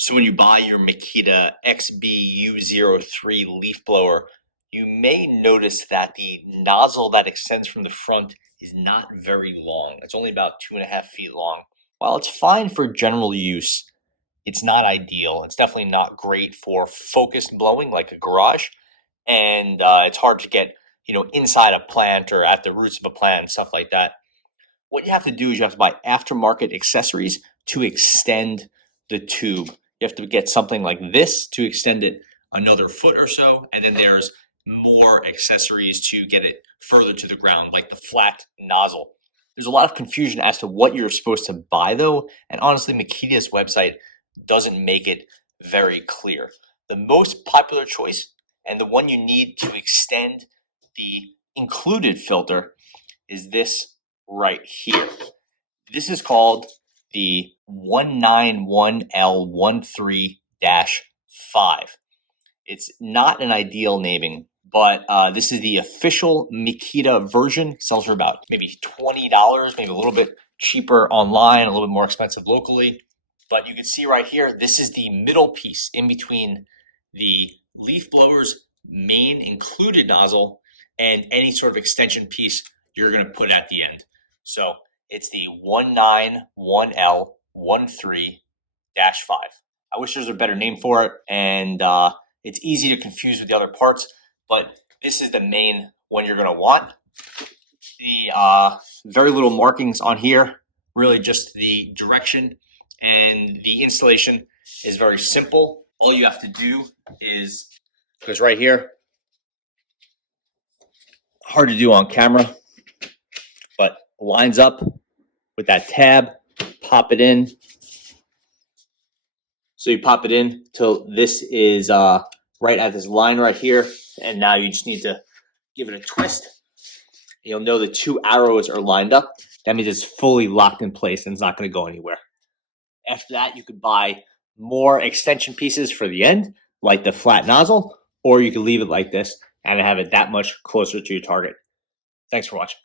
So when you buy your Makita XBU03 Leaf Blower, you may notice that the nozzle that extends from the front is not very long. It's only about 2.5 feet long. While it's fine for general use, it's not ideal. It's definitely not great for focused blowing like a garage. And it's hard to get, inside a plant or at the roots of a plant, stuff like that. What you have to do is you have to buy aftermarket accessories to extend the tube. You have to get something like this to extend it another foot or so, and then there's more accessories to get it further to the ground, like the flat nozzle. There's a lot of confusion as to what you're supposed to buy, though, and honestly, Makita's website doesn't make it very clear. The most popular choice, and the one you need to extend the included filter, is this right here. This is called the 191L13-5. It's not an ideal naming, but this is the official Makita version. It sells for about maybe $20, maybe a little bit cheaper online, a little bit more expensive locally. But you can see right here, this is the middle piece in between the leaf blower's main included nozzle and any sort of extension piece you're going to put at the end. So it's the 191L13-5. I wish there was a better name for it, and it's easy to confuse with the other parts, but this is the main one you're going to want. The very little markings on here, really just the direction, and the installation is very simple. All you have to do is, because right here, hard to do on camera, but lines up with that tab, pop it in. So you pop it in till this is right at this line right here, and now you just need to give it a twist. You'll know the two arrows are lined up. That means it's fully locked in place and it's not going to go anywhere. After that, you could buy more extension pieces for the end, like the flat nozzle, or you could leave it like this and have it that much closer to your target. Thanks for watching.